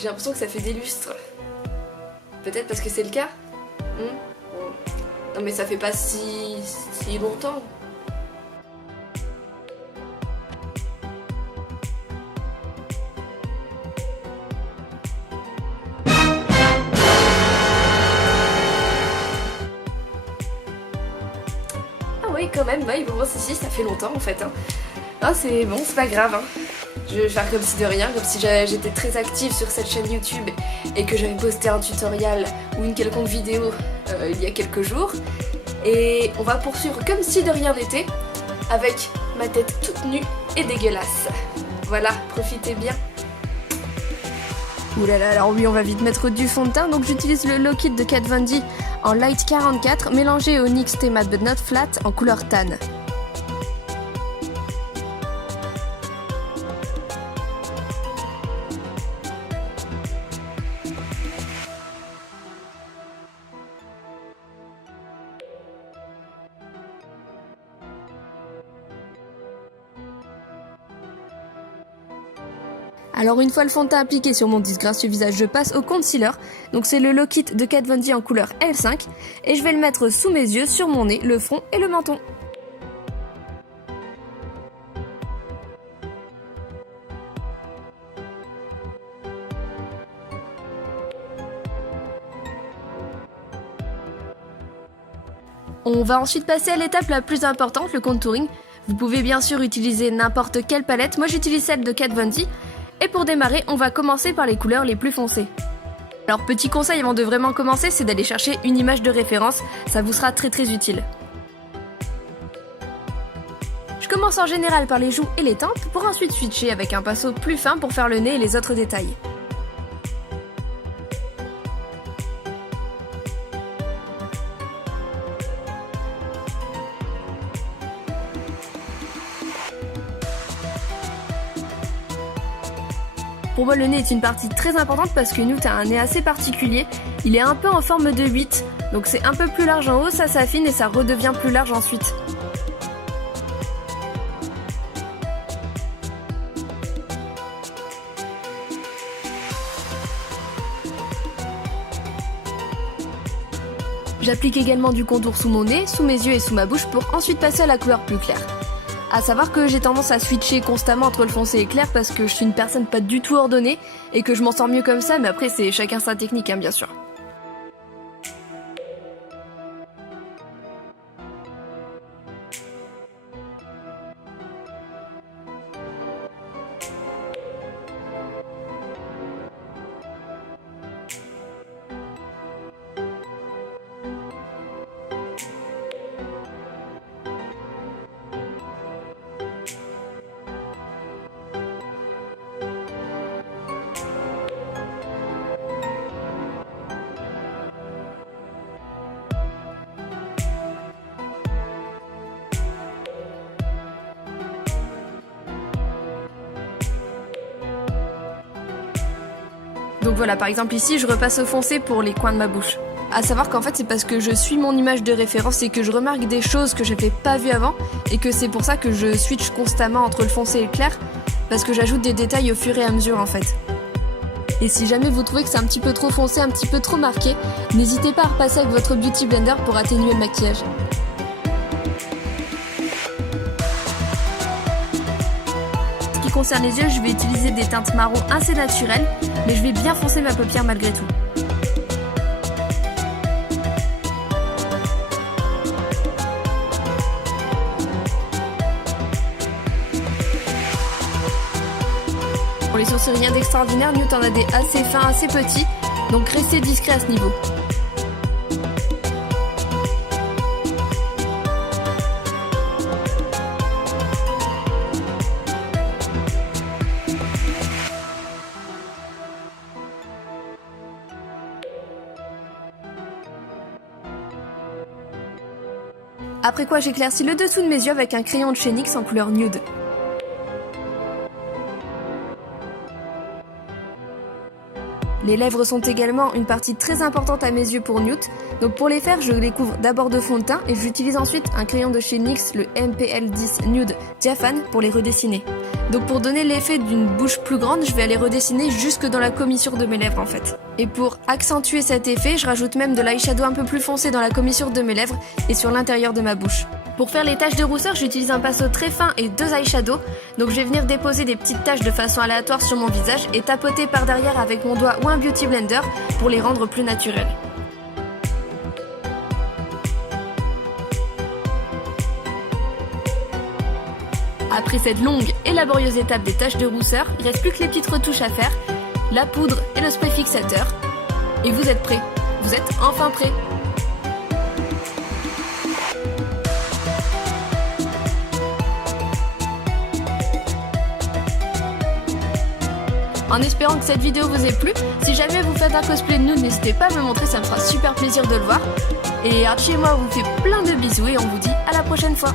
J'ai l'impression que ça fait des lustres. Peut-être parce que c'est le cas. Non mais ça fait pas si longtemps. Ah oui quand même, oui, bon, si, ça fait longtemps en fait. Hein. Ah c'est bon, c'est pas grave. Hein. Je vais faire comme si de rien, comme si j'étais très active sur cette chaîne YouTube et que j'avais posté un tutoriel ou une quelconque vidéo il y a quelques jours. Et on va poursuivre comme si de rien n'était, avec ma tête toute nue et dégueulasse. Voilà, profitez bien. Ouh là là, alors oui, on va vite mettre du fond de teint, donc j'utilise le Low Kit de Kat Von D en Light 44, mélangé au NYX Stay Matte But Not Flat en couleur tan. Alors une fois le fond de teint appliqué sur mon disgracieux visage, je passe au concealer. Donc c'est le Low Kit de Kat Von D en couleur L5. Et je vais le mettre sous mes yeux, sur mon nez, le front et le menton. On va ensuite passer à l'étape la plus importante, le contouring. Vous pouvez bien sûr utiliser n'importe quelle palette, moi j'utilise celle de Kat Von D. Et pour démarrer, on va commencer par les couleurs les plus foncées. Alors petit conseil avant de vraiment commencer, c'est d'aller chercher une image de référence, ça vous sera très utile. Je commence en général par les joues et les tempes, pour ensuite switcher avec un pinceau plus fin pour faire le nez et les autres détails. Pour moi, le nez est une partie très importante parce que Nude a un nez assez particulier. Il est un peu en forme de 8, donc c'est un peu plus large en haut, ça s'affine et ça redevient plus large ensuite. J'applique également du contour sous mon nez, sous mes yeux et sous ma bouche pour ensuite passer à la couleur plus claire. A savoir que j'ai tendance à switcher constamment entre le foncé et clair parce que je suis une personne pas du tout ordonnée et que je m'en sors mieux comme ça, mais après c'est chacun sa technique hein, bien sûr. Donc voilà, par exemple ici, je repasse au foncé pour les coins de ma bouche. A savoir qu'en fait, c'est parce que je suis mon image de référence et que je remarque des choses que j'avais pas vues avant et que c'est pour ça que je switch constamment entre le foncé et le clair parce que j'ajoute des détails au fur et à mesure en fait. Et si jamais vous trouvez que c'est un petit peu trop foncé, un petit peu trop marqué, n'hésitez pas à repasser avec votre Beauty Blender pour atténuer le maquillage. En ce qui concerne les yeux, je vais utiliser des teintes marron assez naturelles, mais je vais bien foncer ma paupière malgré tout. Pour les sourcils, rien d'extraordinaire, Nude en a des assez fins, assez petits, donc restez discret à ce niveau. Après quoi j'éclaircis le dessous de mes yeux avec un crayon de chez NYX en couleur nude. Les lèvres sont également une partie très importante à mes yeux pour nude, donc pour les faire je les couvre d'abord de fond de teint et j'utilise ensuite un crayon de chez NYX, le MPL10 Nude Diaphane pour les redessiner. Donc pour donner l'effet d'une bouche plus grande, je vais aller redessiner jusque dans la commissure de mes lèvres en fait. Et pour accentuer cet effet, je rajoute même de l'eyeshadow un peu plus foncé dans la commissure de mes lèvres et sur l'intérieur de ma bouche. Pour faire les taches de rousseur, j'utilise un pinceau très fin et 2 eyeshadows. Donc je vais venir déposer des petites taches de façon aléatoire sur mon visage et tapoter par derrière avec mon doigt ou un beauty blender pour les rendre plus naturelles. Après cette longue et laborieuse étape des taches de rousseur, il reste plus que les petites retouches à faire, la poudre et le spray fixateur. Et vous êtes prêts. Vous êtes enfin prêts. En espérant que cette vidéo vous ait plu, si jamais vous faites un cosplay de nous, n'hésitez pas à me le montrer, ça me fera super plaisir de le voir. Et Archie et moi, on vous fait plein de bisous et on vous dit à la prochaine fois.